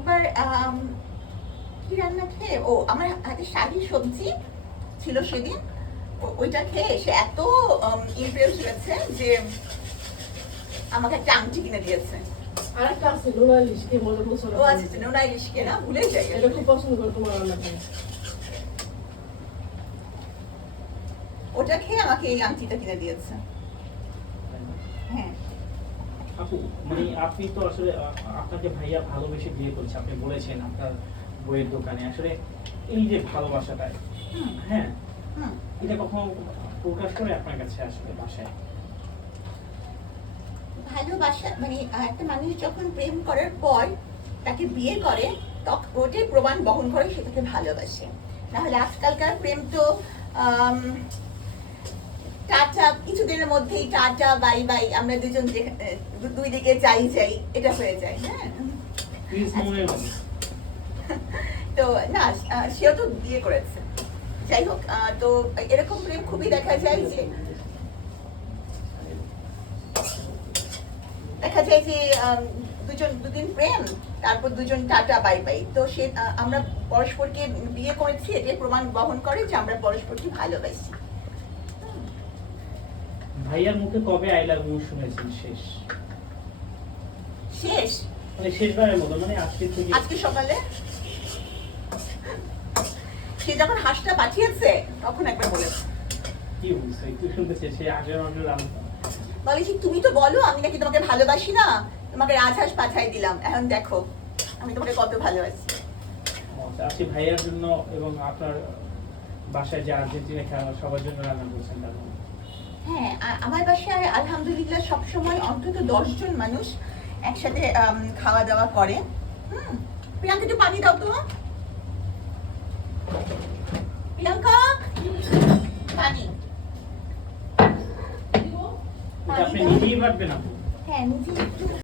একবার কি রান্না খেয়ে, ও আমার হাতে শাহী সবজি ছিল সেদিন, ওইটা খেয়ে সে এত ইমপ্রেস হয়েছে যে আমাকে একটা আংটি কিনে দিয়েছে। আরেকটা আছে নোনা ইলিশ, কে বলে বলছো না? ও আচ্ছা, নোনা ইলিশ কেনা ভুলে যাই। এটা খুব পছন্দ করে তোমার রান্নাটা। ওটা খেয়ে আমাকে এই আংটিটা কিনে দিয়েছে। হ্যাঁ আপু মানে আপনি তো আসলে আপনাকে ভাইয়া ভালোবেসে বিয়ে করেছে, আপনি বলেছেন আপনার বইয়ের দোকানে। আসলে এই যে ভালোবাসাটা, হ্যাঁ, এটা কখনো প্রকাশ করে আপনার কাছে আসলে বাসায়? ভালোবাসা মানে একটা মানুষ যখন প্রেম করার পর তাকে বিয়ে করে, তখন ওটাই প্রমাণ বহন করে সে তাকে ভালোবাসে। নাহলে আজকালকার প্রেম তো টাটা, কিছুদিনের মধ্যেই টাটা বাই বাই, আমরা দুজন দুই দিকে যাই যাই, এটা হয়ে যায়। হ্যাঁ তো না, সেও তো বিয়ে করেছে। যাই হোক, তো এরকম প্রেম খুবই দেখা যায় যে দুদিন প্রেম, তারপর দুজন টাটা বাই বাই। তো সে আমরা পরস্পরকে বিয়ে করেছি, এটাই প্রমাণ বহন করে যে আমরা পরস্পরকে ভালোবাসি। ভাইয়ার মুখে কবে আই লাভ ইউ শুনেছেন শেষ? শেষ মানে শেষবারের মতো, মানে আজকে সকালে সে যখন হাঁসটা পাঠিয়েছে তখন একবার বলেছে। কি বলছে একটু শুনতে চাই, সে আগের অর্ডার বলে যে তুমি তো বলো আমি নাকি তোমাকে ভালোবাসি না, তোমাকে রাজহাঁস পাঠাই দিলাম, এখন দেখো আমি তোমাকে কত ভালোবাসি। আজকে ভাইয়ার জন্য এবং আপনার বাসায় যে আর্জেন্টিনা খেলা সবার জন্য রান্না করছেন তারপর? হ্যাঁ, আমার বাসায় আলহামদুলিল্লাহ সবসময় অন্তত 10 জন মানুষ একসাথে খাওয়া দাওয়া করে। প্রিয়াঙ্কা একটু পানি দাও তো। প্রিয়াঙ্কা পানি। আপনি নিজেই পারবেন আপু? হ্যাঁ নিজে একটু